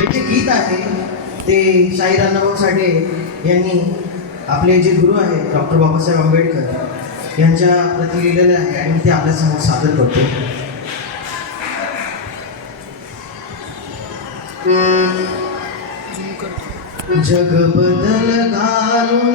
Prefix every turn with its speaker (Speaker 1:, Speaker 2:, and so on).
Speaker 1: हे जे गीत आहे ते शाहीर अण्णाभाऊ साठे यांनी आपले जे गुरु आहेत डॉक्टर बाबासाहेब आंबेडकर यांच्या प्रती लिहिलेले आहे आणि ते आपल्यासमोर सादर करतो. जग बदल घालून